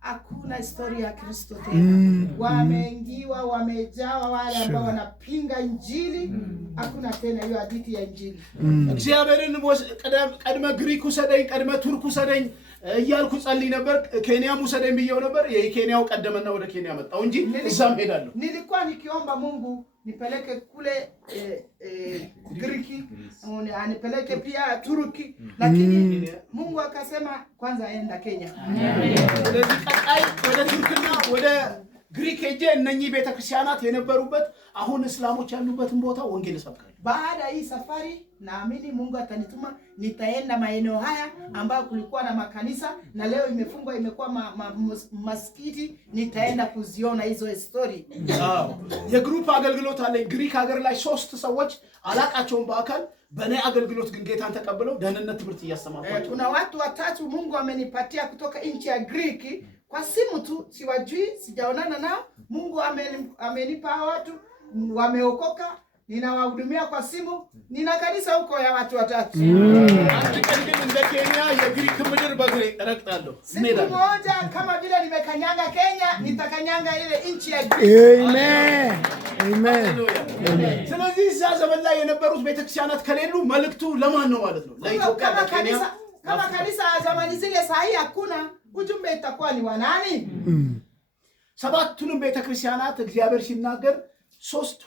hakuna historia ya Kristo tena. Wameingiwa, wamejawa wale ambao wanapinga Injili. Hakuna tena hiyo hadithi ya Injili. እግዚአብሔርን ቀድመ ግሪክ ውሰደኝ ቀድመ ቱርክ ውሰደኝ እያልኩ ጸልይ ነበር። ኬንያ ውሰደኝ ብየው ነበር። የኬንያው ቀደመና ወደ ኬንያ መጣው እንጂ እዛም ሄዳለሁ። Nilikuwa nikiomba Mungu nipeleke kule Griki, anipeleke pia Turki, lakini Mungu akasema kwanza enda Kenya. ስለዚህ ቀጣይ ወደ ቱርክና ወደ ግሪክ ሄጄ እነኚህ ቤተክርስቲያናት የነበሩበት አሁን እስላሞች ያሉበትን ቦታ ወንጌል ሰብካለሁ። Baada hii safari naamini Mungu atanituma nitaenda maeneo haya ambao kulikuwa na makanisa na leo imefungwa imekuwa maskiti, nitaenda kuziona hizo story. የግሩፕ አገልግሎት አለ ግሪክ ሀገር ላይ 3 ሰዎች አላቃቸውን በአካል በእኔ አገልግሎት ግን ጌታን ተቀብለው ደህንነት ትምህርት እያስተማርኳቸው kuna watu watatu Mungu amenipatia kutoka nchi ya Greek kwa simu tu, siwajui, sijaonana nao. Mungu amenipa watu wameokoka, ninawahudumia kwa simu. Nina kanisa huko ya watu watatu. Antikandi ndio Kenya ya Greek mdir bagre raktallo. Siku moja kama vile nimekanyanga Kenya, nitakanyanga ile nchi ya Greek. Amen. Amen. ስለዚህ እዛ ዘመን ላይ የነበሩት ቤተክርስቲያናት ከሌሉ መልእክቱ ለማን ነው ማለት ነው? ለኢትዮጵያ kama kanisa zamani zile sahi hakuna, ujumbe itakuwa ni wa nani? ሰባቱንም ቤተክርስቲያናት እግዚአብሔር ሲናገር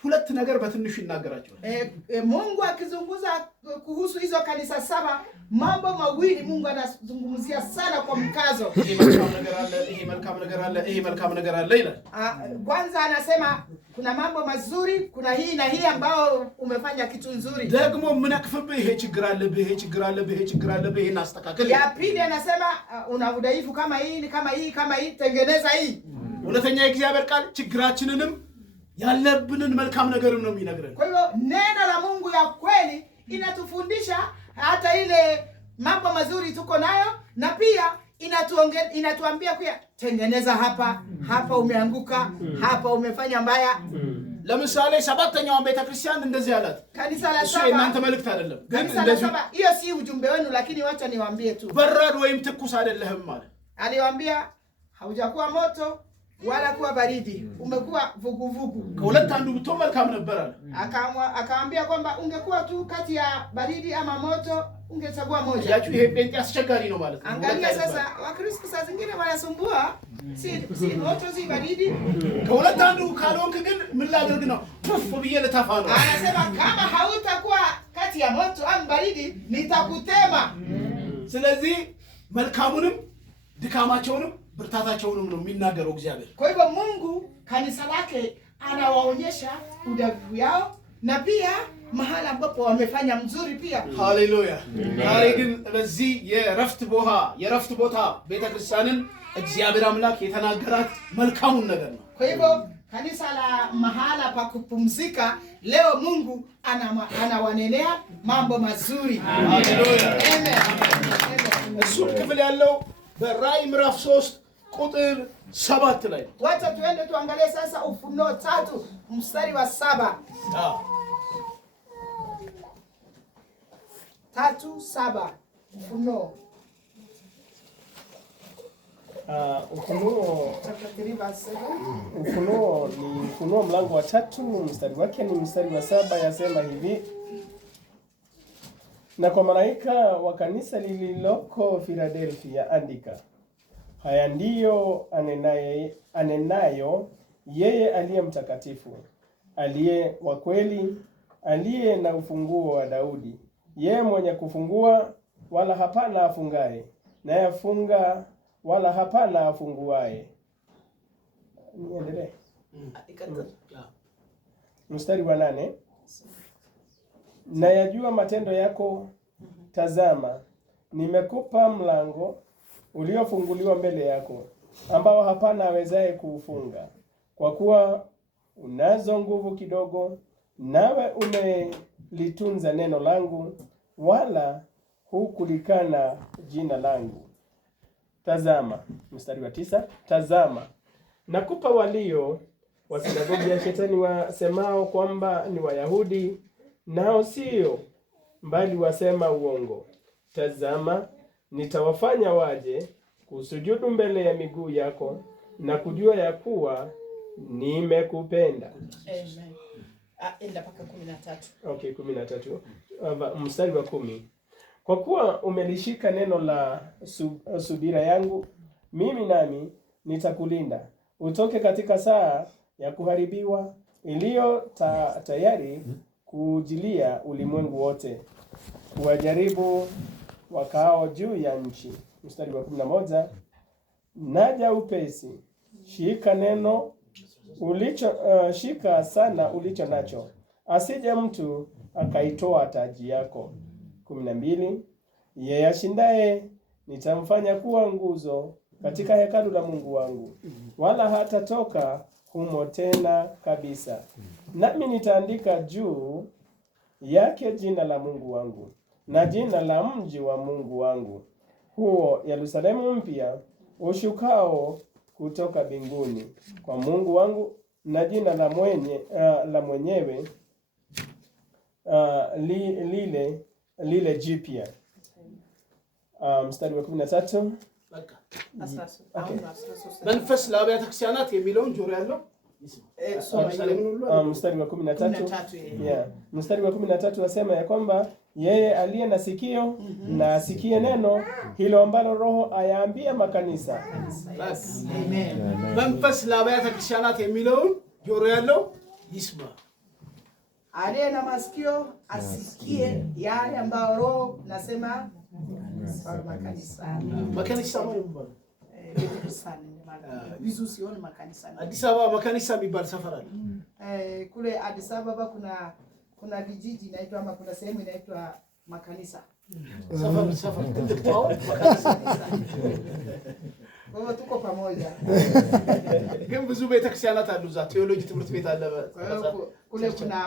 ሁለት ነገር በትንሹ ይናገራቸዋል። Mungu akizungumza kuhusu hizo kanisa 7, mambo mawili Mungu anazungumzia sana kwa mkazo. ይሄ መልካም ነገር አለ፣ ይሄ መልካም ነገር አለ፣ ይሄ መልካም ነገር አለ ይላል። Kwanza anasema kuna mambo mazuri, kuna hii na hii ambao umefanya kitu nzuri. ደግሞ ምንክፍብህ ይሄ ችግር አለብህ፣ ይሄ ችግር አለብህ፣ ይሄ ችግር አለብህ፣ ይሄን አስተካክል። Ya pili anasema una udhaifu kama hii, tengeneza hii. እውነተኛ የእግዚአብሔር ቃል ችግራችንንም ያለብንን መልካም ነገርም ነው የሚነግረን። Kwa hiyo neno la Mungu ya kweli inatufundisha hata ile mambo mazuri tuko nayo, na pia inatuambia pia tengeneza hapa umeanguka, hapa umefanya mbaya. ለምሳሌ ሰባተኛው ቤተክርስቲያን እንደዚህ አላት። Kanisa la 7 እሱ የእናንተ መልእክት አይደለም ግን እንደዚህ hiyo si ujumbe wenu, lakini wacha niwaambie tu. በራድ ወይም ትኩስ አይደለህም ማለት aliwaambia haujakuwa moto wala kuwa baridi, umekuwa vuguvugu. ከሁለት አንዱ ብትሆን መልካም ነበር አለ። Akaambia kwamba ungekuwa tu kati ya baridi ama moto, ungechagua moja. ያቺ ይሄ ጴንጤ አስቸጋሪ ነው ማለት ነው። Angalia sasa Wakristo saa zingine wanasumbua, si moto si baridi. ከሁለት አንዱ ካልሆንክ ግን ምን ላድርግ ነው? ፑፍ ብዬ ልተፋ ነው። Anasema kama hautakuwa kati ya moto ama baridi nitakutema. ስለዚህ መልካሙንም ድካማቸውንም ብርታታቸውንም ነው የሚናገረው እግዚአብሔር። Kwa hivyo Mungu kanisa lake anawaonyesha udhaifu yao na pia mahala ambapo wamefanya mzuri pia. ሃሌሉያ። ዛሬ ግን በዚህ የረፍት ቦታ ቤተክርስቲያንን እግዚአብሔር አምላክ የተናገራት መልካሙን ነገር ነው። Kwa hivyo kanisa la mahala pa kupumzika leo Mungu anawanenea mambo mazuri. ሃሌሉያ። Amen. እሱ ክፍል ያለው በራዕይ ምዕራፍ 3 ቁጥር 7 ላይ ነው። Wacha tuende tuangalie sasa Ufunuo 3 mstari wa 7. 3:7 Ufunuo. Ufunuo ni Ufunuo mlango wa 3 mstari wake ni mstari wa 7, yasema hivi: na kwa malaika wa kanisa lililoko Philadelphia andika, haya ndiyo anenayo yeye aliye mtakatifu, aliye wa kweli, aliye na ufunguo wa Daudi, yeye mwenye kufungua wala hapana afungaye, naye afunga wala hapana afunguaye. Niendelee. Mstari wa 8, na yajua matendo yako, tazama nimekupa mlango uliofunguliwa mbele yako, ambao hapana awezaye kuufunga. Kwa kuwa unazo nguvu kidogo, nawe umelitunza neno langu, wala hukulikana jina langu. Tazama, mstari wa 9, tazama nakupa walio wa sinagogi ya Shetani wasemao kwamba ni Wayahudi, nao sio mbali wasema uongo. Tazama nitawafanya waje kusujudu mbele ya miguu yako na kujua ya kuwa nimekupenda. Amen. Enda paka 13. Okay, 13. Mstari wa 10. Kwa kuwa umelishika neno la subira yangu, mimi nami nitakulinda. Utoke katika saa ya kuharibiwa iliyo tayari kujilia ulimwengu wote, kuwajaribu wakao juu ya nchi. Mstari wa 11. Naja upesi, shika neno shika sana ulicho nacho, asije mtu akaitoa taji yako. 12. Yeye ashindaye nitamfanya kuwa nguzo katika hekalu la Mungu wangu, wala hatatoka humo tena kabisa. Nami nitaandika juu yake jina la Mungu wangu na jina la mji wa Mungu wangu, huo Yerusalemu mpya ushukao kutoka mbinguni kwa Mungu wangu, na jina la mwenyewe lile jipya. Mstari wa 13. መንፈስ ለአብያተ ክርስቲያናት የሚለውን ጆሮ ያለው mstari wa 13. Mstari wa 13 wasema ya kwamba yeye aliye na sikio na asikie neno hilo ambalo Roho ayaambia makanisa. Amen. መንፈስ ለአብያተ ክርስቲያናት የሚለውን ጆሮ ያለው ይስማ። Aliye na masikio asikie yale ambayo Roho nasema kwa makanisa. Makanisa mbona? Vizu sioni makanisa. Addis Ababa makanisa የሚባል ሰፈር አለ። Kule Addis Ababa kuna vijiji inaitwa ama kuna sehemu inaitwa makanisa. ሰፈር ትልቅታው makanisa. Kwa tuko pamoja. ግን ብዙ ቤተክርስቲያናት አሉ እዛ ቴዎሎጂ ትምህርት ቤት አለ። Kule kuna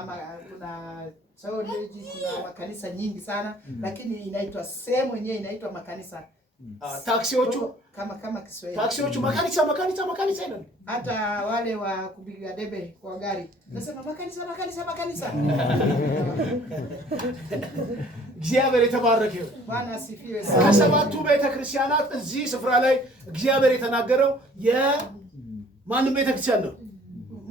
theology, kuna makanisa nyingi sana, lakini inaitwa sehemu yenyewe inaitwa makanisa. Taksiዎቹ kama Kiswahili. Taksiዎቹ makanisa ina. Hata wale wa kupiga debe kwa gari nasema makanisa. እግዚአብሔር የተባረከ ይሁን። Bwana asifiwe sana. ከሰባቱ ቤተክርስቲያናት እዚህ ስፍራ ላይ እግዚአብሔር የተናገረው የማን ቤተክርስቲያን ነው?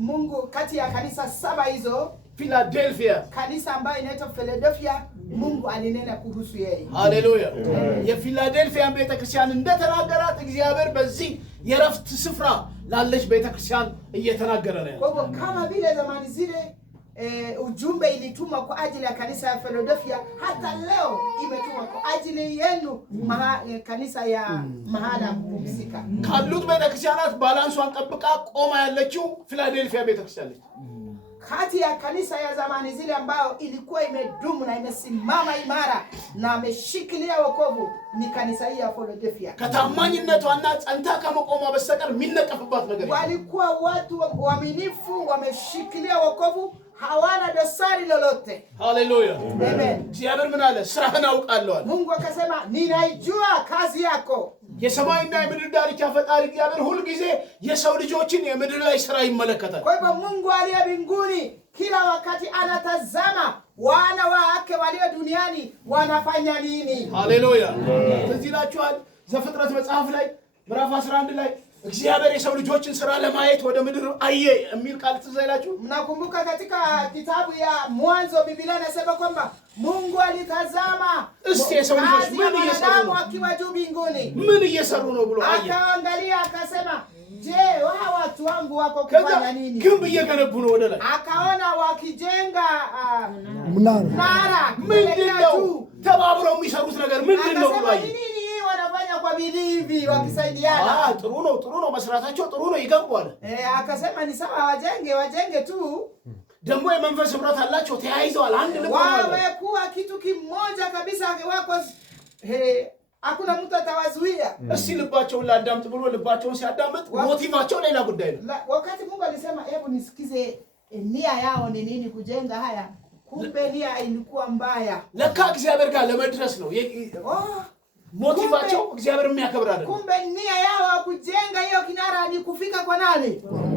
Mungu kati ya kanisa 7 hizo ፊላዴልፊያ kanisa ambayo inaitwa Philadelphia Mungu alinena kuhusu yeye. ሃሌሉያ። የፊላዴልፊያ ቤተክርስቲያን እንደተናገራት እግዚአብሔር በዚህ የረፍት ስፍራ ላለች ቤተክርስቲያን እየተናገረ ነው። Kwa hivyo kama vile zamani zile ujumbe ilitumwa kwa ajili ya kanisa ya Philadelphia, hata leo imetumwa kwa ajili yenu kanisa ya mahala kupumzika. ካሉት ቤተክርስቲያናት ባላንሷን ጠብቃ ቆማ ያለችው ፊላዴልፊያ ቤተክርስቲያን ነች። Kati ya kanisa ya zamani zile ambao ilikuwa imedumu na imesimama imara na ameshikilia wokovu ni kanisa hili ya Philadelphia. ከታማኝነቷና ጸንታ ከመቆሟ በስተቀር የሚነቀፍባት ነገር walikuwa watu waaminifu, wameshikilia wokovu, hawana dosari lolote. ሃሌሉያ Amen. እግዚአብሔር ምን አለ? ስራህን አውቃለሁ አለ። Mungu akasema ninaijua kazi yako. የሰማይና የምድር ዳርቻ ፈጣሪ እግዚአብሔር ሁሉ ጊዜ የሰው ልጆችን የምድር ላይ ስራ ይመለከታል። Kwa hivyo Mungu aliye mbinguni kila wakati anatazama wana wake walio duniani wanafanya nini. ሃሌሉያ እዚህ ላችኋል ዘፍጥረት መጽሐፍ ላይ ምዕራፍ 11 ላይ እግዚአብሔር የሰው ልጆችን ስራ ለማየት ወደ ምድር አየ የሚል ቃል ትዝ ይላችሁ? Mnakumbuka katika kitabu ya Mwanzo Biblia inasema kwamba Mungu alitazama የሰው ልጆች ምን እየሰሩ akiwa juu mbinguni. ምን እየሰሩ ነው ብሎ አየ። Akaangalia akasema, je, wao watu wangu wako kufanya nini? ግንብ እየገነቡ ነው ወደ ላይ። Akaona wakijenga mnara. ምንድነው ተባብረው የሚሰሩት ነገር ምንድነው ብሎ አየ። wanafanya kwa bidii hivi wakisaidiana. ጥሩ ነው መስራታቸው ጥሩ ነው ይገባዋል። Akasema ni sawa wajenge tu. ደግሞ የመንፈስ ህብረት አላቸው ተያይዘዋል አንድ ልብ ሆነዋል። Wamekuwa kitu kimoja kabisa wako hakuna mtu atawazuia. እስቲ ልባቸውን ላዳምጥ ብሎ ልባቸውን ሲያዳምጥ ሞቲቫቸው ሌላ ጉዳይ ነው። Wakati Mungu alisema hebu nisikize nia yao ni nini kujenga haya, kumbe nia ilikuwa mbaya. ለካ እግዚአብሔር ጋር ለመድረስ ነው ሞቲቫቸው እግዚአብሔር የሚያከብር አይደለም። Kumbe nia yao kujenga hiyo kinara ni kufika kwa nani?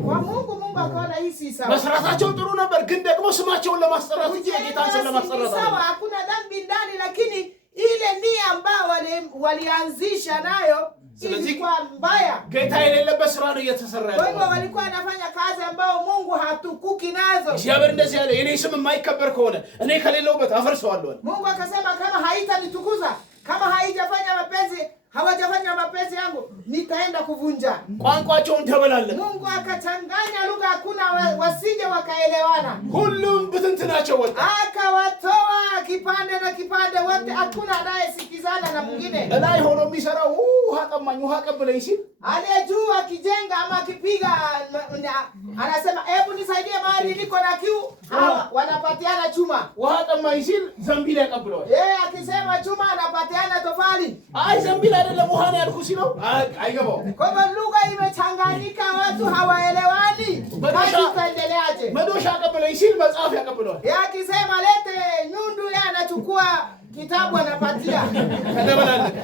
Kwa Mungu. Mungu akaona hii si sawa. መስራታቸው ጥሩ ነበር ግን ደግሞ ስማቸውን ለማስጠራት እንጂ ጌታን ስለማስጠራት sawa, hakuna dhambi ndani, lakini ile nia ambayo walianzisha nayo ilikuwa mbaya. ጌታ የሌለበት ስራ ነው እየተሰራ ያለው። Kwa hivyo walikuwa wanafanya kazi ambao Mungu hatukuki nazo. እግዚአብሔር እንደዚህ ያለ የኔ ስም የማይከበር ከሆነ እኔ ከሌለውበት አፈርሰዋለሁ። Mungu akasema kama haitanitukuza, kama haijafanya mapenzi, hawajafanya mapenzi yangu, nitaenda kuvunja. ቋንቋቸውን ተበላለ. Mungu akachanganya lugha, hakuna wasije wakaelewana. ሁሉም ብትንትናቸው ወጣ. Akawatoa kipande na kipande wote, hakuna anayesikizana na mwingine. ላይ ሆኖ የሚሰራው ውሃ ጠማኝ ውሃ ቀብለኝ ሲል Aliyejua akijenga ama akipiga anasema hebu nisaidie mahali niko na kiu, hawa wanapatiana chuma. ውሃ ጠማኝ ሲል ዘንቢል ያቀብለዋል. Yeye akisema chuma anapatiana tofali. አይ ዘንቢል አይደለም ውሃ ነው ያልኩ ሲለው አይገባው. Kwa hivyo lugha imechanganyika, watu hawaelewani. Basi tuendeleaje? መዶሻ ያቀብለኝ ሲል መጽሐፍ ያቀብለዋል. Yeye akisema lete nyundu, yeye anachukua kitabu anapatia. ከተበላለቀ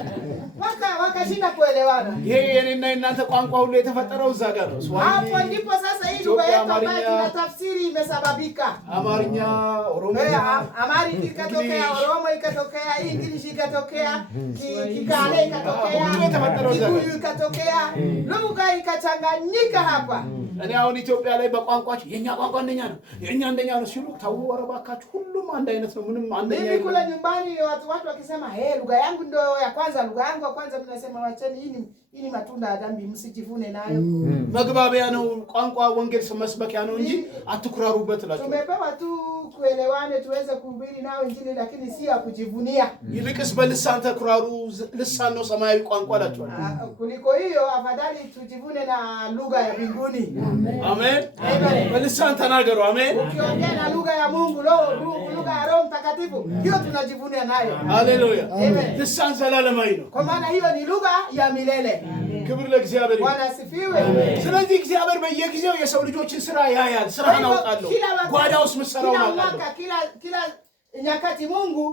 Wakashinda kuelewana. ይሄ የኔና የናንተ ቋንቋ ሁሉ የተፈጠረው እዛ ጋር ነው። Hapo ndipo sasa hii lugha yetu ambayo tunatafsiri imesababika. አማርኛ፣ ኦሮምኛ፣ Amharic ikatokea, Oromo ikatokea, English ikatokea, Kikale ikatokea, Kikuyu ikatokea, lugha ikachanganyika hapa. እኔ አሁን ኢትዮጵያ ላይ በቋንቋቸው የኛ ቋንቋ አንደኛ ነው የኛ አንደኛ ነው ሲሉ ታው ወረባካችሁ ሁሉም አንድ አይነት ነው ምንም አንደኛ Mimi kule nyumbani watu wakisema lugha yangu ndio ya kwanza, lugha yangu ya kwanza, mnasema wacheni hii ni matunda ya dhambi, msijivune nayo. መግባቢያ ነው ቋንቋ ወንጌል መስበኪያ ነው እንጂ አትኩራሩበት እላችሁ። Tumepewa tu kuelewane tuweze kuhubiri nao injili, lakini si ya kujivunia. ይልቅስ በልሳን ተኩራሩ ልሳን ነው ሰማያዊ ቋንቋ እላችኋል። Kuliko hiyo afadhali tujivune na lugha ya mbinguni. አሜን በልሳን ተናገሩ አሜን። Ukiongea na lugha ya Mungu, lugha ya Roho Mtakatifu, hiyo tunajivunia nayo. ሃሌሉያ Amen. ልሳን ዘላለማዊ ነው። Kwa maana hiyo ni lugha ya milele. ክብር ለእግዚአብሔር ይሁን። Bwana asifiwe. ስለዚህ እግዚአብሔር በየጊዜው የሰው ልጆችን ስራ ያያል። ስራህን አውቃለሁ ጓዳውስ ምሰራው አውቃለሁ። Kila nyakati Mungu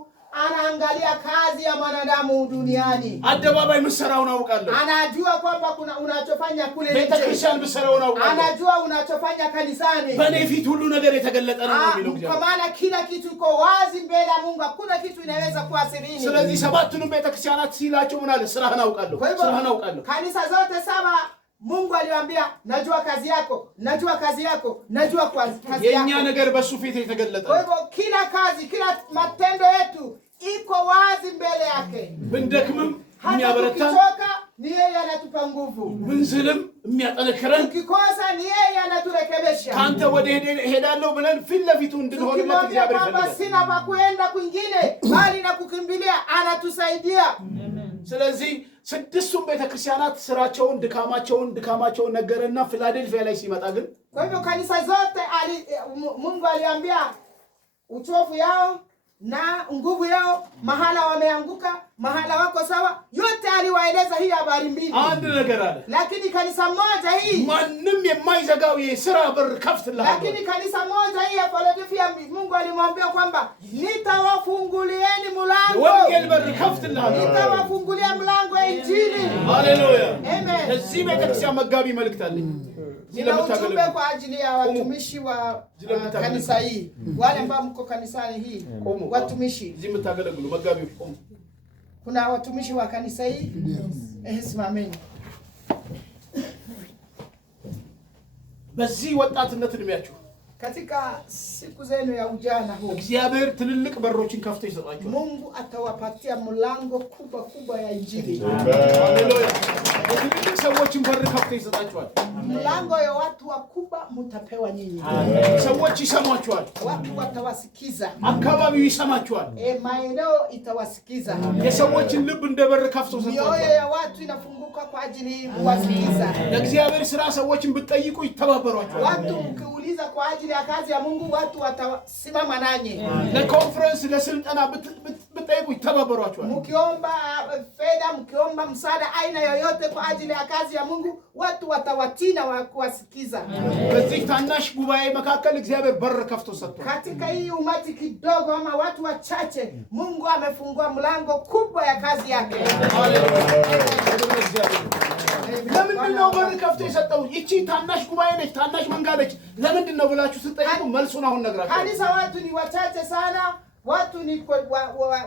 anaangalia kazi ya mwanadamu duniani. አደባባይ ምሰራውን አውቃለሁ። Anajua kwamba kuna unachofanya kule nje. ቤተክርስቲያን ምሰራውን አውቃለሁ። Anajua unachofanya kanisani. በእኔ ፊት ሁሉ ነገር የተገለጠ ነው የሚለው እግዚአብሔር። Kwa maana kila kitu iko wazi mbele ya Mungu, hakuna kitu inaweza kuwa siri. ስለዚህ ሰባቱንም ቤተክርስቲያናት ሲላቸው ምን አለ? ስራህን አውቃለሁ ስራህን አውቃለሁ። Kanisa zote saba Mungu aliwaambia najua kazi yako, najua kazi yako, najua kazi yako. የኛ ነገር በሱ ፊት የተገለጠ Kwa hivyo kila kazi, kila matendo yetu iko wazi mbele yake. ብንደክምም Hata የሚያበረታን tukichoka ni yeye anatupa nguvu. ብንዝልም የሚያጠነክረን Tukikosa ni yeye anaturekebisha. ካንተ ወደ ሄዳለሁ ብለን ፊት ለፊቱ እንድንሆንለት እግዚአብሔር Kwamba ይፈልጋል። sina pa kuenda kwingine bali na kukimbilia, anatusaidia. ስለዚህ ስድስቱም ቤተክርስቲያናት ስራቸውን ድካማቸውን ነገረና ፊላዴልፊያ ላይ ሲመጣ ግን Kwa hivyo kanisa zote Mungu aliambia uchovu yao na nguvu yao, mahala wameanguka, mahala wako sawa, yote aliwaeleza hii habari mbili. አንድ ነገር አለ። Lakini kanisa moja hii, ማንም የማይዘጋው የሥራ በር ከፍትልሃለሁ። lakini kanisa moja hii ya Philadelphia Mungu alimwambia kwamba nitawafungulieni mlango. ወንጌል በር ከፍትልሃለሁ። Nitawafungulia mlango ya injili. ሃሌሉያ Amen. እዚህ ቤተክርስቲያን መጋቢ መልእክት አለኝ። Nina ujumbe kwa ajili ya watumishi wa kanisa hii. Wale ambao mko kanisani hii, watumishi. እዚህ የምታገለግሉ መጋቢዎች ቆሙ። Kuna watumishi wa kanisa hii? Simameni. በዚህ ወጣትነት እድሜያችሁ Katika siku zenu ya ujana huu, እግዚአብሔር ትልልቅ በሮችን ከፍቶ ይሰጣችኋል። Mungu atawapatia mlango kubwa ya injili. ሃሌሉያ ትልልቅ ሰዎችን በር ከፍቶ ይሰጣችኋል። Mlango ya watu wakubwa mtapewa nyinyi. ሰዎች ይሰማችኋል። Watu watawasikiza. አካባቢው ይሰማችኋል። Maeneo itawasikiza. የሰዎችን ልብ እንደ በር ከፍቶ Mioyo ሰጥቷል። ya watu inafunguka kwa ajili kuwasikiza. ለእግዚአብሔር ሥራ ሰዎችን ብትጠይቁ ይተባበሯችኋል። Watu mkiuliza kwa ajili ya kazi ya Mungu, watu watasimama nanyi. ለኮንፈረንስ ለስልጠና ብትጠይቁ ይተባበሯችኋል። Mkiomba fedha, mkiomba msaada aina yoyote kwa ajili ya kazi ya Mungu, watu watawatii na kuwasikiza. በዚህ ታናሽ ጉባኤ መካከል እግዚአብሔር በር ከፍቶ ሰጥቷል። Katika hii umati kidogo ama watu wachache, Mungu amefungua mlango kubwa ya kazi yake. ለምንድን ነው በር ከፍቶ የሰጠው? ይቺ ታናሽ ጉባኤ ነች፣ ታናሽ መንጋ ነች። ለምንድን ነው ብላችሁ ስትጠይቁ መልሱን አሁን ነግራችኋለሁ። Kanisa watu ni wachache sana. watu ni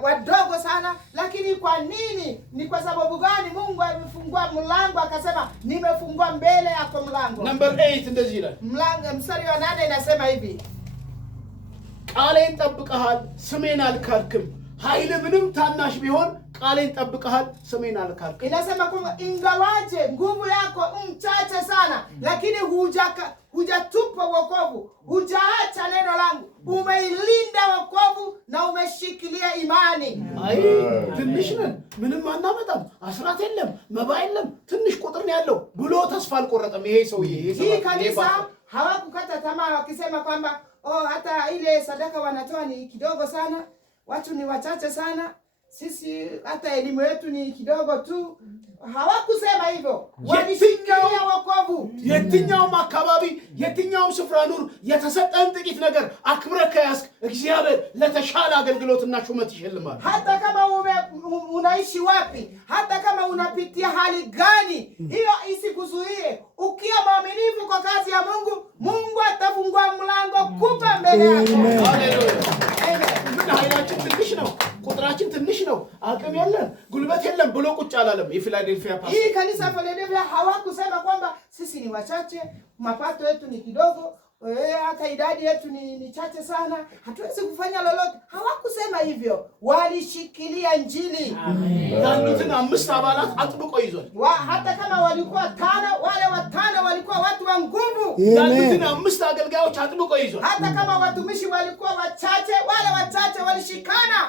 wadogo sana, lakini kwa nini? Ni kwa sababu gani Mungu amefungua mlango akasema nimefungua mbele yako mlango? Number 8 እንደዚህ ይላል። Mlango mstari wa 8 inasema hivi. ቃሌን ጠብቀሃል ስሜን አልካድክም። ኃይል ምንም ታናሽ ቢሆን ቃሌን ጠብቀሃል ስሜን አልካድክም። Inasema kwamba ingawaje nguvu yako mchache sana, lakini hujatupa wokovu, hujaacha neno langu, umeilinda wokovu na umeshikilia imani. አይ ትንሽ ነን ምንም አናመጣም አስራት የለም መባ የለም ትንሽ ቁጥር ነው ያለው ብሎ ተስፋ አልቆረጠም ይሄ ሰውዬ። Hii kanisa hawakukata tamaa wakisema kwamba hata ile sadaka wanatoa ni kidogo sana, watu ni wachache sana, sisi hata elimu yetu ni kidogo tu. Hawakusema hivyo, walishikilia wokovu. የትኛውም አካባቢ የትኛውም ስፍራ ኑር የተሰጠን ጥቂት ነገር አክብረህ ከያዝክ እግዚአብሔር ለተሻለ አገልግሎትና ሹመት ይሸልማል። Hata kama unaishi wapi, hata kama unapitia hali gani, hiyo isikuzuie. Ukiwa mwaminifu kwa kazi ya Mungu, Mungu atafungua mlango kubwa mbele yako. ሃሌሉያ ምን ኃይላችን ትንሽ ነው ቁጥራችን ትንሽ ነው አቅም የለም ጉልበት የለም ብሎ ቁጭ አላለም። የፊላዴልፊያ ፓስተር Hii kanisa Philadelphia hawakusema kwamba sisi ni wachache, mapato yetu ni kidogo, hata idadi yetu ni chache sana, hatuwezi kufanya lolote. Hawakusema hivyo, walishikilia injili. ያሉትን 5 አባላት አጥብቆ ይዟል። Hata kama walikuwa 5, wale 5 walikuwa watu wa nguvu. ያሉትን 5 አገልጋዮች አጥብቆ ይዟል። Hata kama watumishi walikuwa wachache, wale wachache walishikana.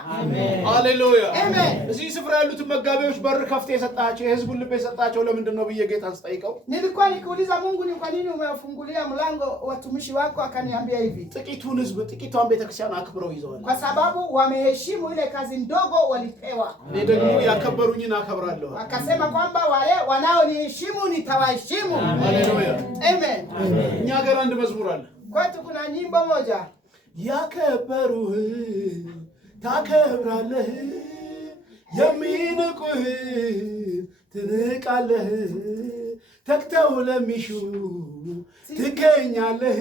ሃሌሉያ Amen. እዚህ ስፍራ ያሉትን መጋቢዎች በር ከፍተህ የሰጣቸው የሕዝቡን ልብ የሰጣቸው ለምንድን ነው ብዬ ጌታን ስጠይቀው Nilikuwa nikiuliza Mungu ni kwa nini umewafungulia mlango watumishi wako, akaniambia hivi. ጥቂቱን ሕዝብ ጥቂቷን ቤተክርስቲያን አክብረው ይዘዋል። Kwa sababu wameheshimu ile kazi ndogo walipewa. እኔ ደግሞ ያከበሩኝን አከብራለሁ። Akasema kwamba wale wanaoniheshimu nitawaheshimu. ሃሌሉያ Amen. እኛ ጋር አንድ መዝሙር አለ። Kwetu kuna nyimbo moja. ያከበሩህ ታከብራለህ የሚንቁህ ትንቃለህ ተክተው ለሚሹ ትገኛለህ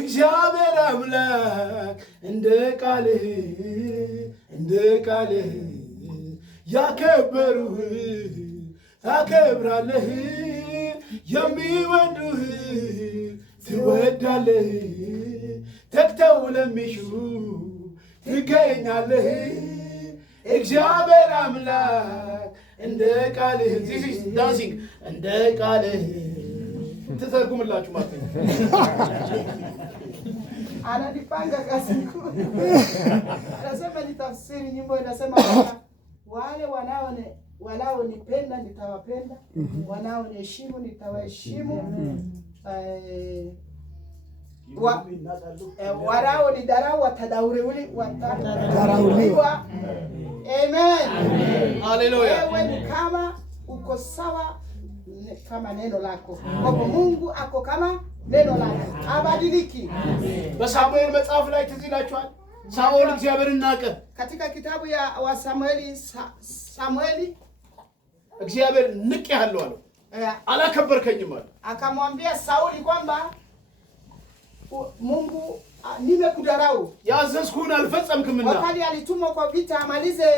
እግዚአብሔር አምላክ እንደ ቃልህ ያከበሩህ ታከብራለህ የሚወዱህ ትወዳለህ ተክተው ለሚሹ ትገኛለህ እግዚአብሔር አምላክ እንደ ቃልህ this is dancing እንደ ቃልህ ተተርጉምላችሁ ማለት ነው። Ananipanga kazi kuu. Anasema nitafsiri nyimbo inasema kwamba wale wanaonipenda nitawapenda, wanaoniheshimu nitawaheshimu. Wanaonidharau watadharauliwa. Amen. Hallelujah. Wewe ni kama uko sawa kama neno lako. Kwa Mungu ako kama neno lako. Abadiliki. በሳሙኤል መጽሐፍ ላይ ትዝ ይላችኋል ሳኦል እግዚአብሔርን ናቀ። Katika kitabu wa Samueli እግዚአብሔር ንቅ ያለው አለው አላከበርከኝም አለ። akamwambia Sauli kwamba Mungu nimekudharau. ያዘዝኩህን አልፈጸምክምና. Wakati alitumwa kwa vita amalize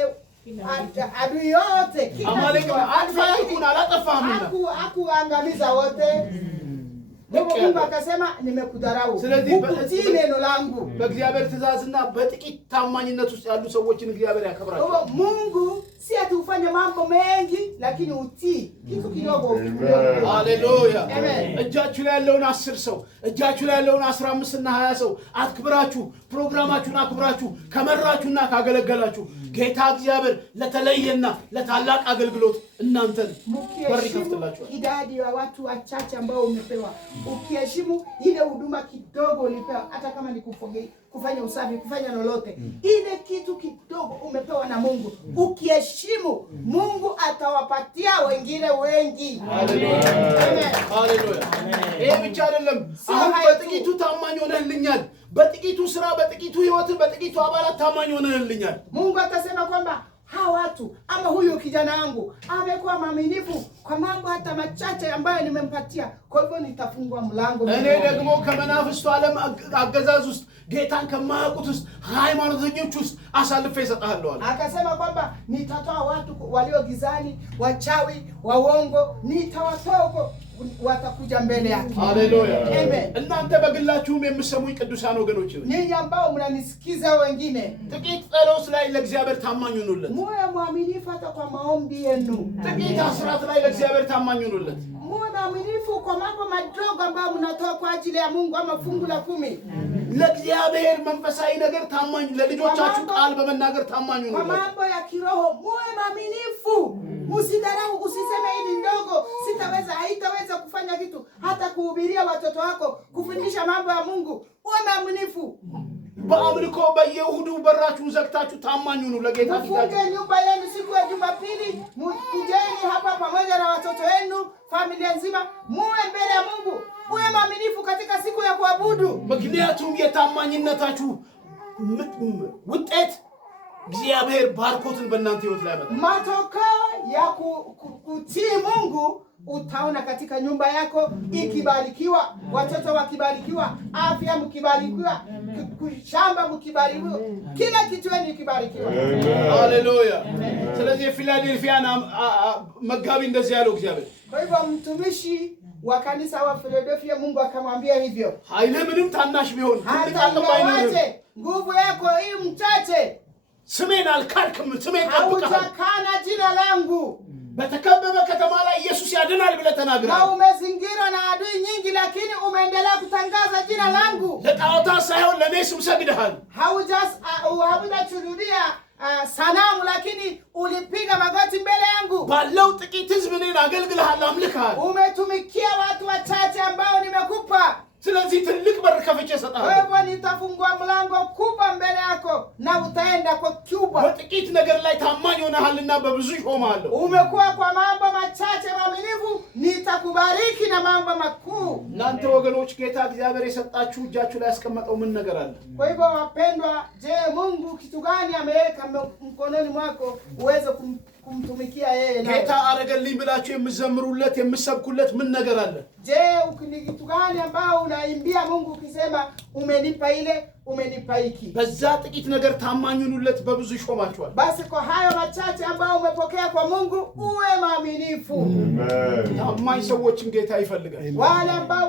adui yote hakuangamiza wote. Mungu akasema nimekudharau. Hukutii neno langu. በእግዚአብሔር ትእዛዝና በጥቂት ታማኝነት ውስጥ ያሉ ሰዎችን እግዚአብሔር ያከብራል። Mungu si ati ufanye mambo mengi lakini utii kitu kidogo. ሃሌሉያ Amen. እጃችሁ ላይ ያለውን 10 ሰው እጃችሁ ላይ ያለውን 15 እና 20 ሰው አክብራችሁ ፕሮግራማችሁን አክብራችሁ ከመራችሁና ካገለገላችሁ ጌታ እግዚአብሔር ለተለየና ለታላቅ አገልግሎት እናንተን በር ይከፍትላችኋል። Idadi ya watu wachache ambao umepewa, ukiheshimu ile huduma kidogo ulipewa, hata kama ni kufanya usafi, kufanya lolote, ile kitu kidogo umepewa na Mungu, ukiheshimu Mungu atawapatia wengine wengi. Hallelujah. Amen. Hallelujah. ይሄ ብቻ አይደለም። አሁን በጥቂቱ ታማኝ ሆነልኛል። በጥቂቱ ስራ፣ በጥቂቱ ህይወት፣ በጥቂቱ አባላት ታማኝ ሆነልኛል። Mungu atasema kwamba hawa watu ama huyu kijana wangu amekuwa mwaminifu kwa mambo hata machache ambayo nimempatia. Kwa hivyo nitafungua mlango. እኔ ደግሞ ከመናፍስቱ ዓለም አገዛዝ ውስጥ ጌታን ከማያውቁት ውስጥ ሃይማኖተኞች ውስጥ አሳልፌ እሰጣለሁ አለ። Akasema kwamba nitatoa watu walio gizani, wachawi, waongo, nitawatoa huko, watakuja mbele yake. ሃሌሉያ Amen. እናንተ በግላችሁም የምትሰሙኝ ቅዱሳን ወገኖች Ninyi ambao mnanisikiza wengine, ጥቂት ጸሎት ላይ ለእግዚአብሔር ታማኝ ሁኑለት። muwe mwaminifu hata kwa maombi yenu. ጥቂት አስራት ላይ ለእግዚአብሔር ታማኝ ሁኑለት። Muwe mwaminifu kwa mambo madogo ambayo mnatoa kwa ajili ya Mungu ama fungu la 10. ለእግዚአብሔር መንፈሳዊ ነገር ታማኝ ለልጆቻችሁ ቃል በመናገር ታማኝ Kwa ሁኑለት። mambo ya kiroho muwe mwaminifu. Msidharau, usiseme hili ndogo, sitaweza, haitaweza kufanya kitu. Hata kuhubiria watoto wako, kufundisha mambo ya Mungu, uwe mwaminifu. በአምልኮ በየእሁዱ በራችሁን ዘግታችሁ ታማኝ ሁኑ ለጌታ Mfunge nyumba yenu siku ya Jumapili, mkujeni hapa pamoja na watoto wenu, familia nzima, muwe mbele ya Mungu. Uwe mwaminifu katika siku ya kuabudu. ምክንያቱም የታማኝነታችሁ ውጤት እግዚአብሔር ባርኮትን በእናንተ ሕይወት ላይ ያመጣል። Matokeo ya kutii Mungu utaona katika nyumba yako ikibarikiwa, watoto wakibarikiwa, afya mkibarikiwa, shamba mkibarikiwa, kila kitu yenu ikibarikiwa. ሃሌሉያ ስለዚህ ፊላዴልፊያን መጋቢ እንደዚህ ያለው እግዚአብሔር Kwa hivyo mtumishi wa kanisa wa Philadelphia Mungu akamwambia hivyo. ኃይል ምንም ታናሽ ቢሆን ትልቅ አቅም ባይኖር nguvu yako hii mchache, ስሜን አልካድክም ስሜን ጠብቀሃል haujakana jina langu, በተከበበ ከተማ ላይ ኢየሱስ ያድናል ብለህ ተናግረሃል። na umezingirwa na adui nyingi, lakini umeendelea kutangaza jina langu. ለጣዖታት ሳይሆን ለኔ ስም ሰግደሃል። Haujashuhudia sanamu, lakini ulipiga magoti mbele yangu. ባለው ጥቂት ሕዝብ እኔን አገልግለሃል አምልከሃል። Umetumikia watu wachache ambao nimekupa. ስለዚህ ትልቅ በር ከፍቼ እሰጥሃለሁ። Wewe nitafungua mlango kubwa mbele yako na utaenda kwa kubwa. በጥቂት ነገር ላይ ታማኝ ሆነሃልና በብዙ ሾምሃለሁ። Umekuwa kwa mambo machache mwaminifu, nitakubariki na mambo makuu. እናንተ ወገኖች ጌታ እግዚአብሔር የሰጣችሁ እጃችሁ ላይ ያስቀመጠው ምን ነገር አለ? Kwa hivyo wapendwa, je, Mungu kitu gani ameweka mkononi mwako uweze kumtumikia yeye? ጌታ አረገልኝ ብላችሁ የምትዘምሩለት የምትሰብኩለት ምን ነገር አለ? Je, ni kitu gani ambao unaimbia Mungu ukisema umenipa ile, umenipa hiki? በዛ ጥቂት ነገር ታማኝ ሁኑለት በብዙ ይሾማችኋል። Basi kwa hayo machache ambao umepokea kwa Mungu uwe mwaminifu. ታማኝ ሰዎችን ጌታ ይፈልጋል። Wale ambao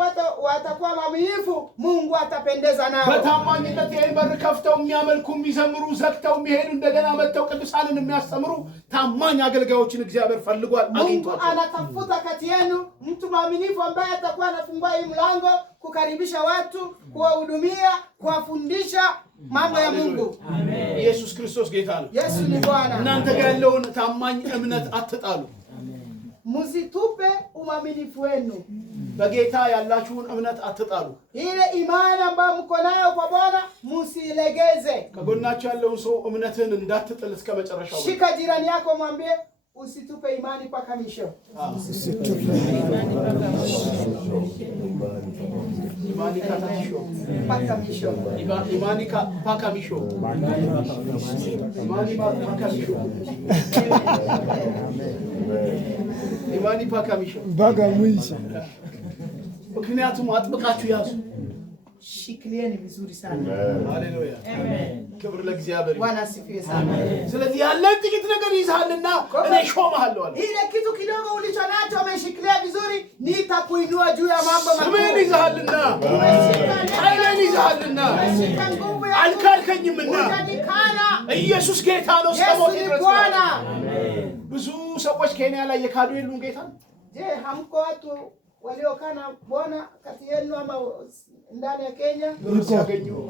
watakuwa mwaminifu Mungu atapendeza nao. በታማኝነት ይሄን በር ከፍተው የሚያመልኩ የሚዘምሩ ዘግተው የሚሄዱ እንደገና መጥተው ቅዱሳንን የሚያስተምሩ ታማኝ አገልጋዮችን እግዚአብሔር ፈልጓል Mungu አግኝቷል። anatafuta kati yenu mtu mwaminifu ambaye atakuwa anafungua hii mlango kukaribisha watu, kuwahudumia, kuwafundisha mambo ya Mungu. አሜን። ኢየሱስ ክርስቶስ ጌታ ነው። Yesu ni Bwana. እናንተ ጋር ያለውን ታማኝ እምነት አትጣሉ። Msitupe uaminifu wenu. በጌታ ያላችሁን እምነት አትጣሉ። Ile imani ambayo mko nayo kwa Bwana msilegeze. ከጎናችሁ ያለውን ሰው እምነትህን እንዳትጥል እስከ መጨረሻው። Shika jirani yako mwambie usitupe imani mpaka mwisho. Imani mpaka mwisho. Mpaka mwisho. Imani mpaka mwisho. Imani mpaka mwisho. Imani mpaka mwisho. mpaka mwisho. ምክንያቱም አጥብቃችሁ ያዙ። Shikilieni vizuri sana. ሃሌሉያ አሜን። ክብር ለእግዚአብሔር። Bwana asifiwe sana. ስለዚህ ያለን ጥቂት ነገር ይዛልና እኔ ሾምሃለሁ አለ። Ile kitu kidogo ulicho nacho umeshikilia vizuri, nitakuinua juu ya mambo makubwa. ስሜን ይዛልና ኃይሌን ይዛልና አልካድከኝምና ኢየሱስ ጌታ ነው። ሰሞት ይድረስ። ብዙ ሰዎች ኬንያ ላይ የካዱ የሉም ጌታ። Je, hamko watu waliokana Bwana kati yenu ama ndani ya Kenya?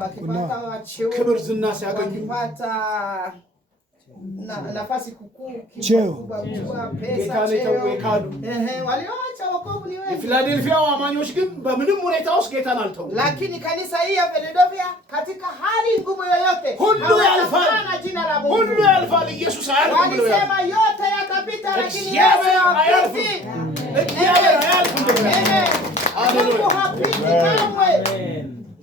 Wakipata wacheo, ክብር ዝና ሲያገኙ wakipata nafasi kukuu, Cheo. pesa, ጌታን የተዉ የካዱ walioacha wokovu ni wengi. የፊላዴልፊያው አማኞች ግን በምንም ሁኔታ ውስጥ ጌታን አልተዉ። Lakini kanisa hii ya Philadelphia katika hali ngumu yoyote ሁሉ ያልፋል፣ jina la Mungu. ሁሉ ያልፋል፣ ኢየሱስ አያልፍም ብለው Walisema yote yatapita, lakini Yesu እግዚአብሔር hapiti. አያልፍም፣ እግዚአብሔር አያልፍም ብለው Mungu hapiti kamwe.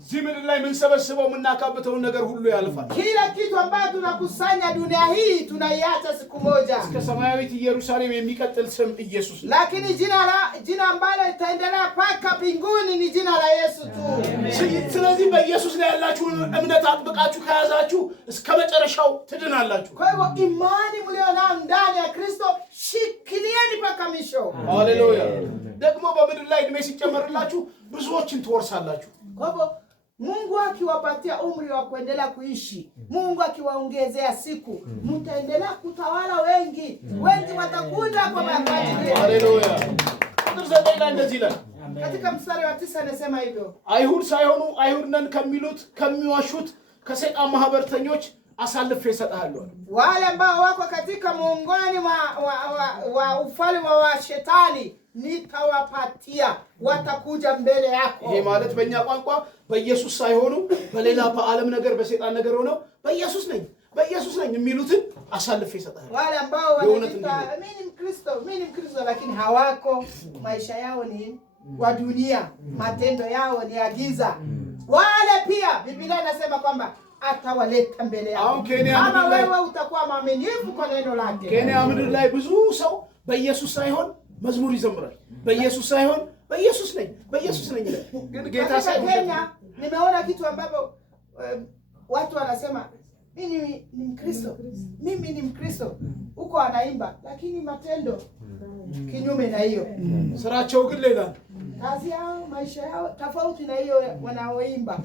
እዚህ ምድር ላይ ላይ ምን ሰበስበው ምናካብተው ነገር ሁሉ ያልፋል kila kitu ambacho tunakusanya dunia hii tunaiacha siku moja እስከ ሰማያዊት ኢየሩሳሌም የሚቀጥል ስም ኢየሱስ lakini jina ambalo litaendelea paka mbinguni ni jina la Yesu tu ስለዚህ በኢየሱስ ላይ ያላችሁ እምነት አጥብቃችሁ ከያዛችሁ እስከ መጨረሻው ትድናላችሁ kwa hivyo imani mlionao ndani ya Kristo shikilieni paka mwisho ሃሌሉያ ደግሞ በምድር ላይ እድሜ ሲጨመርላችሁ ብዙዎችን ትወርሳላችሁ kwa hivyo Mungu akiwapatia umri wa kuendelea kuishi Mungu akiwaongezea siku mtaendelea kutawala wengi watakuja kwa wakati ሃሌሉያ ቁጥር 9 ላይ እንደዚህ ይላል katika mstari wa 9 anasema hivyo አይሁድ ሳይሆኑ አይሁድ ነን ከሚሉት ከሚዋሹት ከሰይጣን ማህበርተኞች አሳልፌ እሰጣለሁ wale ambao wako katika muungano wa ufalme wa shetani nitawapatia watakuja mbele yako ይሄ ማለት በእኛ ቋንቋ በኢየሱስ ሳይሆኑ በሌላ በዓለም ነገር በሰይጣን ነገር ሆነው በኢየሱስ ነኝ የሚሉትን አሳልፌ እሰጣለሁ wale ambao wanaita mimi ni Mkristo lakini hawako maisha yao ni wa dunia matendo yao ni ya giza wale pia Biblia inasema kwamba atawaleta mbele yako kama wewe utakuwa mwaminifu kwa neno lake Kenya ምድር ላይ ብዙ ሰው በኢየሱስ ሳይሆን መዝሙር ይዘምራል በኢየሱስ ሳይሆን በኢየሱስ ነኝ ግን ጌታ ሳይሆን Kenya nimeona kitu ambapo watu wanasema mimi ni Mkristo huko anaimba lakini matendo kinyume na hiyo ስራቸው ግን ሌላ kazi yao maisha yao tofauti na hiyo wanaoimba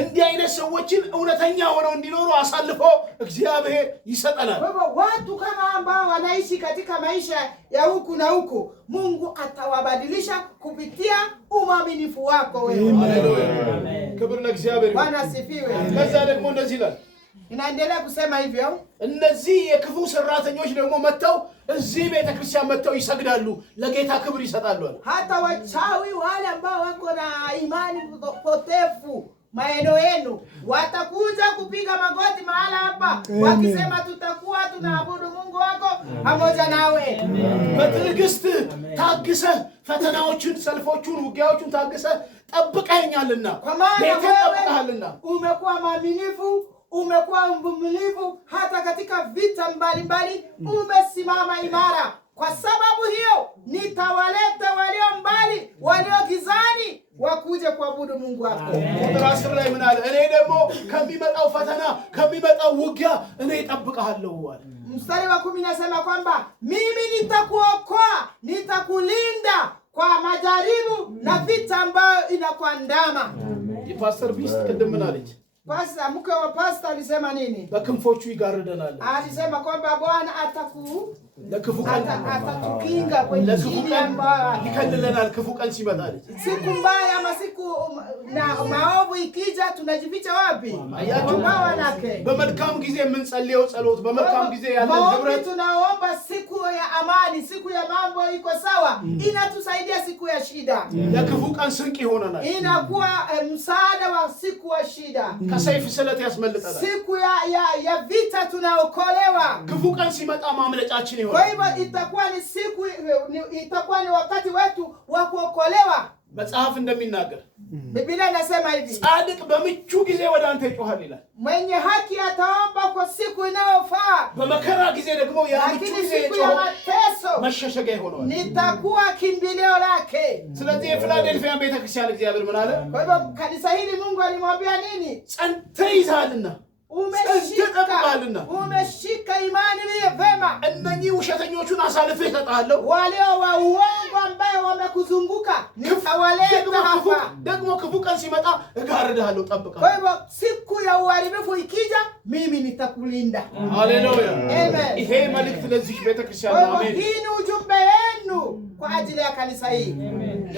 እንዲህ አይነት ሰዎችን እውነተኛ ሆነው እንዲኖሩ አሳልፎ እግዚአብሔር ይሰጣናል kwa hivyo watu kama ambao wanaishi katika maisha ya huku na huku Mungu atawabadilisha kupitia uaminifu wako wewe ሃሌሉያ ክብር ለእግዚአብሔር Bwana asifiwe ከዛ ደግሞ እንደዚህ ይላል inaendelea kusema hivyo እነዚህ የክፉ ሰራተኞች ደግሞ መተው እዚህ ቤተክርስቲያን መተው ይሰግዳሉ ለጌታ ክብር ይሰጣሉ hata wachawi wale ambao wako na imani potefu maeneo yenu watakuja kupiga magoti mahala hapa wakisema tutakuwa tunaabudu Mungu wako pamoja nawe በትዕግስት ታግሰ ፈተናዎችን ሰልፎቹን ውጊያዎቹን ታግሰ ጠብቀኛልና kwa maana ጠብቀሃልና umekuwa mwaminifu umekuwa mvumilivu hata katika vita mbalimbali umesimama imara kwa sababu hiyo nitawaleta walio mbali walio gizani wakuje kuabudu Mungu wako ቁጥር 10 ላይ ምን አለ እኔ ደግሞ ከሚመጣው ፈተና ከሚመጣው ውጊያ እኔ እጠብቀሃለሁ አለ mstari wa 10 nasema kwamba mimi nitakuokoa nitakulinda kwa majaribu na vita ambayo inakuandama የፓስተር ቢስት ቅድም ምን አለች Pastor mke wa pastor alisema nini በክንፎቹ ይጋርደናል alisema kwamba Bwana ለክፉ ቀን atatukinga kwenye shida mbaya ይከልለናል ክፉ ቀን ሲመጣ siku mbaya ama siku na maovu ikija tunajificha wapi አያችሁ lake በመልካም ጊዜ የምንጸልየው ጸሎት በመልካም ጊዜ ያለን ህብረት tunaomba siku ya amani siku ya mambo iko sawa inatusaidia siku ya shida ለክፉ ቀን ስንቅ ይሆነናል inakuwa msaada wa siku wa shida ከሰይፍ ስለት ያስመልጠናል siku ya vita tunaokolewa ክፉ ቀን ሲመጣ ማምለጫችን ይሆናል kwa hivyo itakuwa ni wakati wetu wa kuokolewa መጽሐፍ እንደሚናገር Biblia inasema hivi ጻድቅ በምቹ ጊዜ ወደ አንተ ይጮሃል ይላል mwenye haki ataomba kwa siku inayofaa በመከራ ጊዜ ደግሞ ያ ምቹ ጊዜ mateso መሸሸጊያ ይሆናል nitakuwa kimbilio lake ስለዚህ የፊላዴልፊያ ቤተክርስቲያን እግዚአብሔር ምን አለ kwa hivyo kanisa hili Mungu alimwambia nini ጸንተህ ይዛልና umeshika imani ile vema እነኚህ ውሸተኞቹን አሳልፌ እሰጣለሁ walio wa uongo ambao wamekuzunguka nitawaleta hapa ደግሞ ክፉ ቀን ሲመጣ እጋርድሃለሁ ጠብቀህ kwa hivyo siku ya uharibifu ikija mimi nitakulinda ሃሌሉያ amen ይሄ መልእክት ለዚህ ቤተክርስቲያን ነው አሜን hii ni ujumbe wenu kwa ajili ya kanisa hili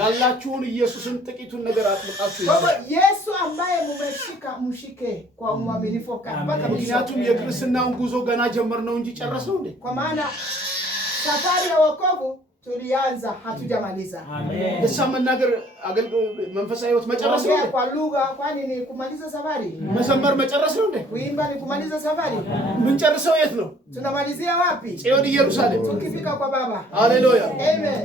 ያላችሁን ኢየሱስን ጥቂቱን ነገር አጥብቃችሁ kwa Yesu ambaye mumeshika mshike kwa uaminifu ምክንያቱም የክርስትናውን ጉዞ ገና ጀመርነው እንጂ ጨረስነው እንዴ kwa maana safari ya wokovu tulianza hatujamaliza amen ደሳ መናገር መንፈሳዊ ህይወት መጨረስ ነው kwa lugha kwani ni kumaliza safari መዘመር መጨረስ ነው እንዴ kuimba ni kumaliza safari ምን ጨርሰው የት ነው tunamalizia wapi ጽዮን ኢየሩሳሌም tukifika kwa baba ሃሌሉያ amen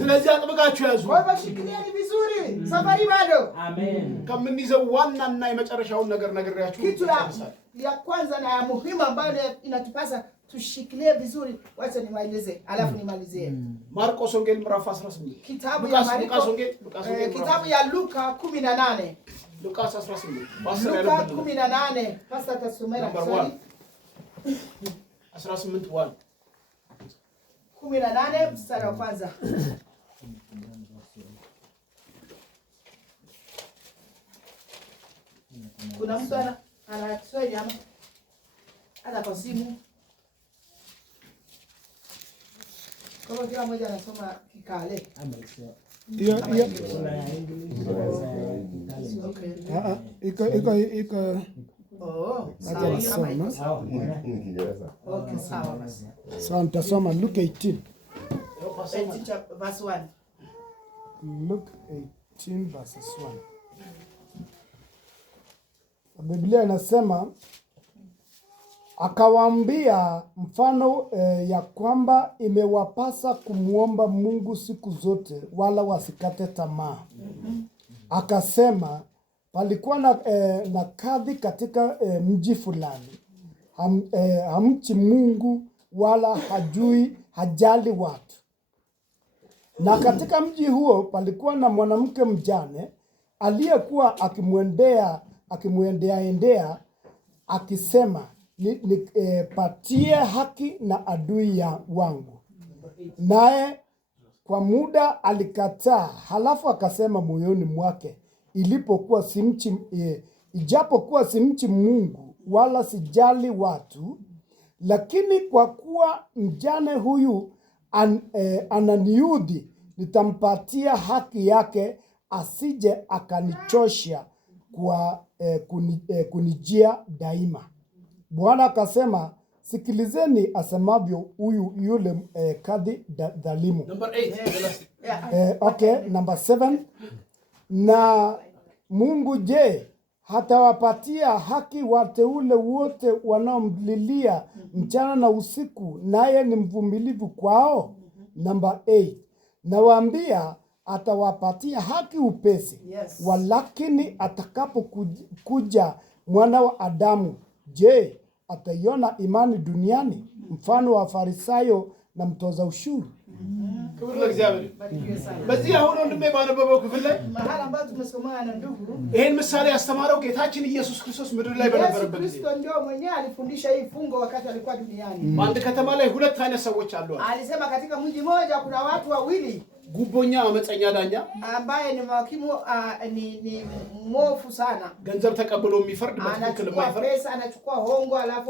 ስለዚህ አጥብቃችሁ ያዙ kwa hivyo shikilieni vizuri vizuri. Safari bado. Amen. Kamnizo ዋናና የመጨረሻውን ነገር ነግሬያችሁ kitu ya kwanza na ya muhimu ambayo inatupasa tushikilie vizuri. Wacha nimalize alafu nimalizie. Marko Songel mraf 18. Kitabu ya Marko kitabu ya Luka 18. Luka 18. Luka 18. Pastor tasomea Kiswahili. 18:1. 18 mstari wa kwanza. Kuna mtu ana Kiswahili ama ana kwa simu? Kwa kila mmoja anasoma Kikale. Hiyo iko Okay, sawa basi. So nitasoma Luke 18. Verse 1. Luke 18 verses 1. Biblia inasema akawaambia mfano ya kwamba imewapasa kumuomba Mungu siku zote wala wasikate tamaa. Akasema palikuwa na kadhi katika mji fulani. Hamchi Mungu wala hajali watu. Na katika mji huo palikuwa na mwanamke mjane aliyekuwa akimwendea akisema patie haki na adui wangu. Naye kwa muda alikataa, halafu akasema moyoni mwake, ijapokuwa simchi Mungu wala sijali watu, lakini kwa kuwa mjane huyu ananiudhi, nitampatia haki yake, asije akanichosha kwa kunijia daima. Bwana akasema, sikilizeni asemavyo yule kadhi dhalimu. Number 8. Okay, number 7. Na Mungu je, hatawapatia haki wateule wote wanaomlilia mchana na usiku, naye ni mvumilivu kwao? Number 8. Nawaambia atawapatia haki upesi. Yes. Walakini atakapokuja Mwana wa Adamu, je, ataiona imani duniani? Mfano wa Farisayo na mtoza ushuru. ክብር ለእግዚአብሔር። በዚህ አሁን ወንድሜ ባነበበው ክፍል ላይ mahali ambapo tumesomana na ndugu, ይሄን ምሳሌ ያስተማረው ጌታችን ኢየሱስ ክርስቶስ ምድር ላይ በነበረበት ጊዜ Kristo ndio mwenyewe alifundisha hii fungo wakati alikuwa duniani. በአንድ ከተማ ላይ ሁለት አይነት ሰዎች አሉ። Alisema katika mji mmoja kuna watu wawili, ጉቦኛ አመፀኛ ዳኛ ambaye ni mwakimu ni mwofu sana. ገንዘብ ተቀብሎ የሚፈርድ በትክክል የማይፈርድ pesa, anachukua hongo alafu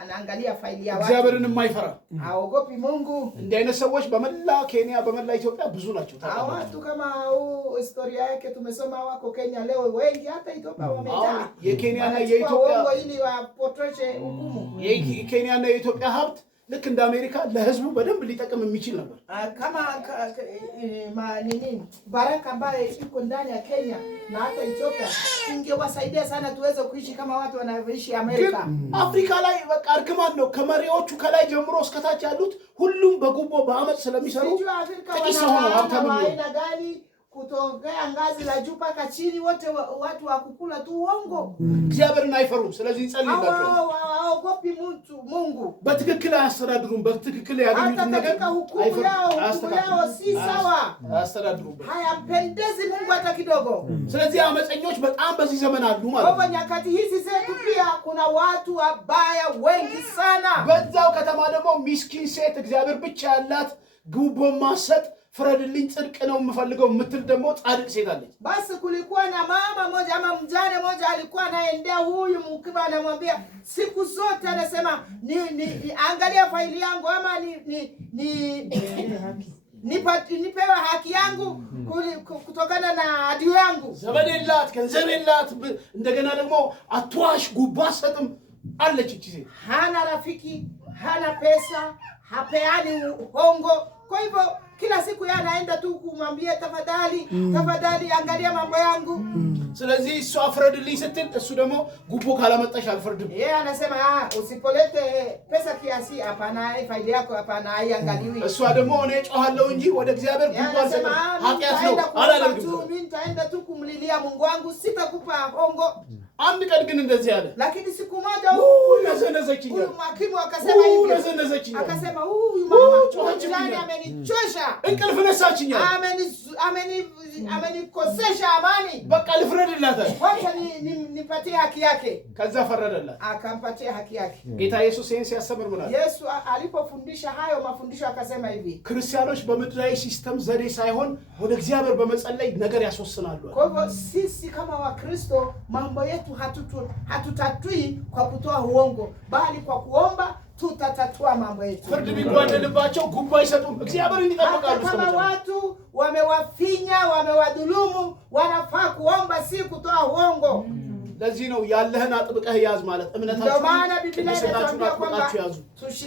anaangalia faili ya watu. እግዚአብሔርን የማይፈራ haogopi Mungu. እንዲህ አይነት ሰዎች በመላ ኬንያ በመላ ኢትዮጵያ ብዙ ናቸው። watu kama huu historia yake tumesoma wako Kenya leo wengi, hata Ethiopia wamejaa. የኬንያና የኢትዮጵያ hongo ili wapotoshe hukumu. የኬንያና የኢትዮጵያ ሀብት ልክ እንደ አሜሪካ ለህዝቡ በደንብ ሊጠቅም የሚችል ነበር። kama baraka ambayo iko ndani ya Kenya na hata Ethiopia ingewasaidia sana tuweze kuishi kama watu wanaishi Amerika. አፍሪካ ላይ በቃ እርግማን ነው። ከመሪዎቹ ከላይ ጀምሮ እስከታች ያሉት ሁሉም በጉቦ በአመት ስለሚሰሩ ጥቂት ሰው ነው ሀብታም ነው። kutokea ngazi la juu mpaka chini wote watu wa kukula tu uongo. እግዚአብሔርን አይፈሩም። ስለዚህ እንጸልይላቸው። hawaogopi Mungu. በትክክል አያስተዳድሩም። በትክክል ያገኙትን ነገር hukumu yao si sawa. አያስተዳድሩም። hayapendezi Mungu hata kidogo. ስለዚህ አመፀኞች በጣም በዚህ ዘመን አሉ ማለት ነው። Kwa nyakati hizi zetu pia kuna watu wabaya wengi sana. በዛው ከተማ ደግሞ ሚስኪን ሴት እግዚአብሔር ብቻ ያላት ጉቦ ማሰጥ ፍረድልኝ ጽድቅ ነው የምፈልገው ምትል ደግሞ ጻድቅ ሴት አለች። Basi kulikuwa na mama moja ama mjane moja alikuwa anaendea huyu mkiba, anamwambia siku zote anasema ni angalia faili yangu ama nipewe haki yangu kutokana na adui yangu. ዘመድ የላት ገንዘብ የላት እንደገና ደግሞ አትዋሽ ጉቦ አሰጥም አለች እቺ ሴት። hana rafiki, hana pesa, hapeani hongo. Kwa hivyo kila siku yeye anaenda tu kumwambia tafadhali angalia mambo yangu. ስለዚህ እሱ አፍረድልኝ ስትል እሱ ደግሞ ጉቦ ካላመጣሽ አልፈርድም። Yeye anasema usipolete pesa kiasi hapana faida yako hapana haiangaliwi. እሷ ደግሞ እኔ ጮሃለሁ እንጂ ወደ እግዚአብሔር ጉቦ አልሰጥም ኃጢአት ነው አላደርግም። Mimi nitaenda tu kumlilia Mungu wangu sitakupa hongo. አንድ ቀን ግን እንደዚህ አለ Lakini siku moja ነዘነዘችኝ makimu akasema hivi ነዘነዘችኝ akasema huyu mama chojani amenichosha እንቅልፍ ነሳችኝ amenikosesha amani በቃ ልፍረድላት wacha nipatie haki yake ከዛ ፈረደላት akampatia haki yake ጌታ ኢየሱስ ይህን ሲያስተምር ምን አለ Yesu alipofundisha hayo mafundisho akasema hivi ክርስቲያኖች በምድራዊ ሲስተም ዘዴ ሳይሆን ወደ እግዚአብሔር በመጸለይ ነገር ያስወስናሉ kwa hivyo sisi kama wakristo mambo yetu hatutatui kwa kutoa uongo bali kwa kuomba tutatatua mambo yetu ፍርድ ቢጓደልባቸው ጉቦ አይሰጡም እግዚአብሔር እንዲጠብቃሉ kama watu wamewafinya wamewadhulumu wanafaa kuomba si kutoa uongo ለዚህ ነው ያለህን አጥብቀህ ያዝ ማለት እምነታችሁን ቅድስናችሁን አጥብቃችሁ ያዙ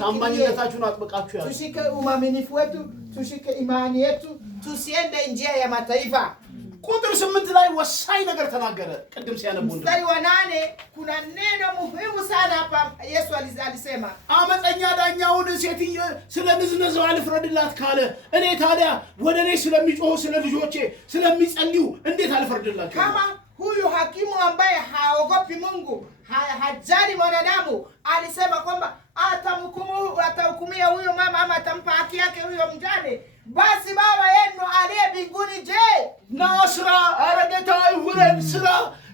ታማኝነታችሁን አጥብቃችሁ ያዙ tushike uaminifu wetu tushike imani yetu tusiende njia ya mataifa ቁጥር 8 ላይ ወሳኝ ነገር ተናገረ ቅድም ሲያነቡ mstari wa 8 kuna neno muhimu sana hapa Yesu alisema አመፀኛ ዳኛውን ሴትዬ ስለምዝነዘው አልፍረድላት ካለ እኔ ታዲያ ወደኔ ስለሚጮሁ ስለ ልጆቼ ስለሚጸልዩ እንዴት አልፍረድላቸው kama huyu hakimu ambaye haogopi Mungu hajali mwanadamu alisema kwamba atahukumia huyo mama ama atampa haki yake huyo mjane basi baba yenu aliye mbinguni je ናስራ አረጋታዊ ሁረን ስራ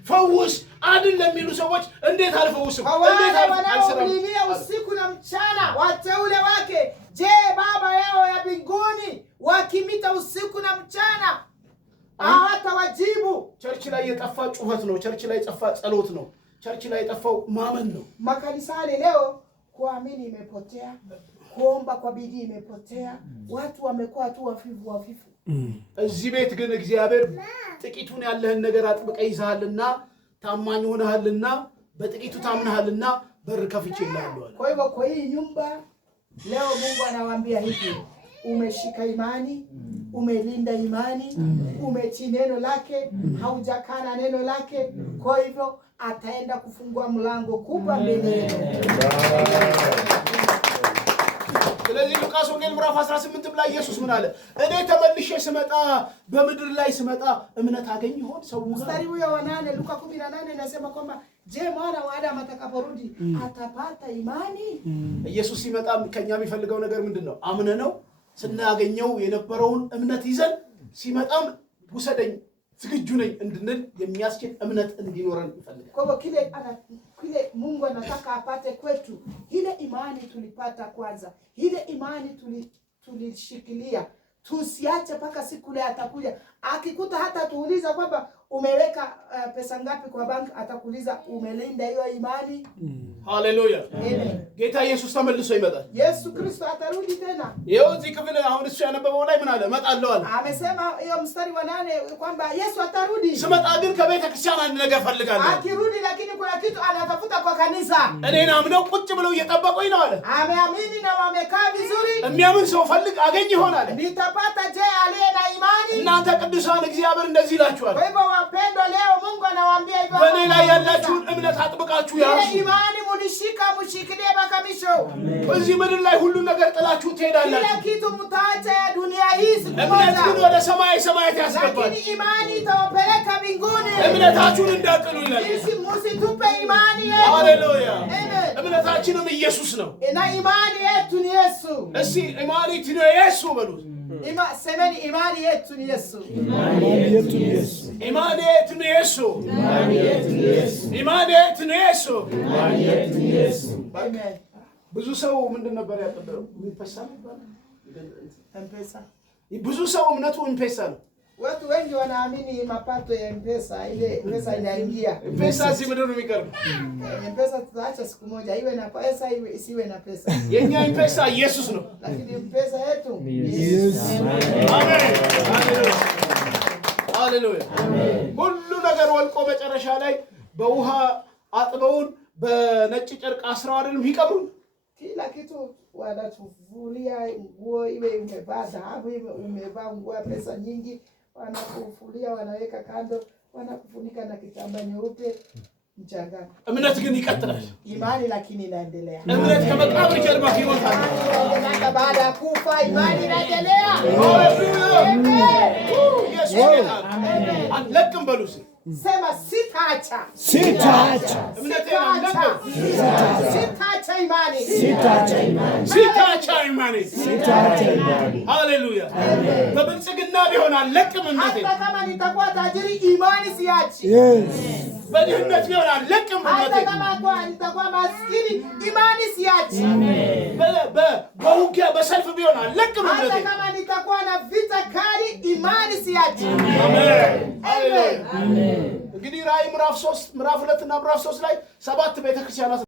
ፈውስ አይደል ለሚሉ ሰዎች እንዴት አልፈውስም እንዴት wanaomlilia usiku na mchana wateule wake je baba yao ya mbinguni wakimita usiku na mchana hawatawajibu ቸርች ላይ የጠፋ ጩኸት ነው ቸርች ላይ የጠፋ ጸሎት ነው ቸርች ላይ የጠፋው ማመን ነው makanisani leo kuamini imepotea kuomba kwa bidii imepotea watu wamekuwa tu wafifu እዚህ ቤት ግን እግዚአብሔር ጥቂቱን ያለህን ነገር አጥብቀህ ይዘሃልና ታማኝ ሆነሃልና በጥቂቱ ታምነሃልና በር ከፍቼልሃለሁ kwa hivyo kwa hii nyumba leo Mungu anawaambia hivi umeshika imani umelinda imani umetii neno lake haujakana neno lake kwa hivyo ataenda kufungua mlango kubwa mbele yenu ስለዚህ ሉቃስ ወንጌል ምዕራፍ 18 ላይ ኢየሱስ ምን አለ እኔ ተመልሼ ስመጣ በምድር ላይ ስመጣ እምነት አገኝ ይሆን ሰው mstari huo wa 8 Luka 18 inasema kwamba je mwana wa Adamu atakaporudi atapata imani ኢየሱስ ሲመጣ ከኛ የሚፈልገው ነገር ምንድነው አምነ ነው ስናገኘው የነበረውን እምነት ይዘን ሲመጣም ውሰደኝ ዝግጁ ነኝ እንድንል የሚያስችል እምነት እንዲኖረን ይፈልጋል kwa hivyo kile Mungu anataka apate kwetu ile imani tulipata kwanza ile imani tulishikilia tusiache paka siku ile atakuja akikuta hata tuuliza kwamba umeweka pesa ngapi kwa bank atakuuliza umelinda hiyo imani ሃሌሉያ amen ጌታ ኢየሱስ ተመልሶ ይመጣል Yesu Kristo atarudi tena ይኸው እዚህ ክፍል አሁን እሱ ያነበበው ላይ ምን አለ እመጣለሁ አለ amesema hiyo mstari wa 8 kwamba Yesu atarudi ስመጣ ግን ከቤተ ክርስቲያን አንድ ነገር ፈልጋለሁ akirudi lakini kuna kitu anatafuta kwa kanisa እኔን አምነው ቁጭ ብለው እየጠበቁኝ ነው አለ ameamini na wamekaa vizuri የሚያምን ሰው ፈልግ አገኝ ይሆናል nitapata je aliye na imani እናንተ ቅዱሳን እግዚአብሔር እንደዚህ ይላችኋል kwa hivyo wapendwa leo Mungu anawaambia hivyo በእኔ ላይ ያላችሁን እምነት አጥብቃችሁ ያዙ imani mulishika mushikilie mpaka mwisho በዚህ ምድር ላይ ሁሉ ነገር ጥላችሁ ትሄዳላችሁ kila kitu mtaacha ya dunia hii siku እምነት ግን moja ወደ ሰማይ ሰማያት ያስገባል lakini imani itawapeleka mbinguni እምነታችሁን እንዳጥሉ ይላል msitupe imani yetu ሃሌሉያ amen እምነታችንም ኢየሱስ ነው na imani yetu ni Yesu እስቲ ኢማኒት ነው ኢየሱስ በሉት semeni imani yetu ni Yesu yetu ni Yesu. ኢማኒት ነው ኢየሱስ ኢማኒት ነው ኢየሱስ amen ብዙ ሰው ምንድን ነበር ያቀበለው ኢምፔሳ mpesa ብዙ ሰው እምነቱ ኢምፔሳ ነው watu wengi wanaamini mapato ya mpesa ile pesa inaingia ኢምፔሳ እዚህ ምድር ነው የሚቀርብ mpesa tutaacha siku moja iwe na pesa iwe isiwe na pesa የኛ ኢምፔሳ ኢየሱስ ነው lakini mpesa yetu Yesu. አሜን ሃሌሉያ ሁሉ ነገር ወልቆ መጨረሻ ላይ በውሃ አጥበውን በነጭ ጨርቅ አስረው አይደለም ይቀብሩን kila kitu wanatufulia nguo iwe umevaa dhahabu iwe umevaa nguo pesa nyingi wanakufulia wanaweka kando wanakufunika na kitambaa nyeupe mchangani. እምነት ግን ይቀጥላል። Imani lakini inaendelea. እምነት ከመቃብር ጀርባ ሕይወት አለ። Hata baada ya kufa imani inaendelea. ሃሌሉያ! ኢየሱስ ጌታ ነው። አለቅም በሉስ። Sema sitaacha. Sitaacha. እምነቴን አለቅም። Sitaacha imani. Sitaacha imani. Sitaacha imani. Sitaacha imani. ሃሌሉያ! በብልጽግና ቢሆን አለቅም እምነቴን። Hata kama nitakuwa tajiri imani siachi. Yes. በድህነት ቢሆን አለቅም Hata እምነቴን። kama nitakuwa maskini imani siachi. በውጊያ በሰልፍ ቢሆን አለቅም Hata እምነቴን። kama nitakuwa na vita kali imani siachi. አሜን። እንግዲህ ራእይ ምዕራፍ 3 ምዕራፍ 2 እና ምዕራፍ 3 ላይ 7 ቤተክርስቲያናት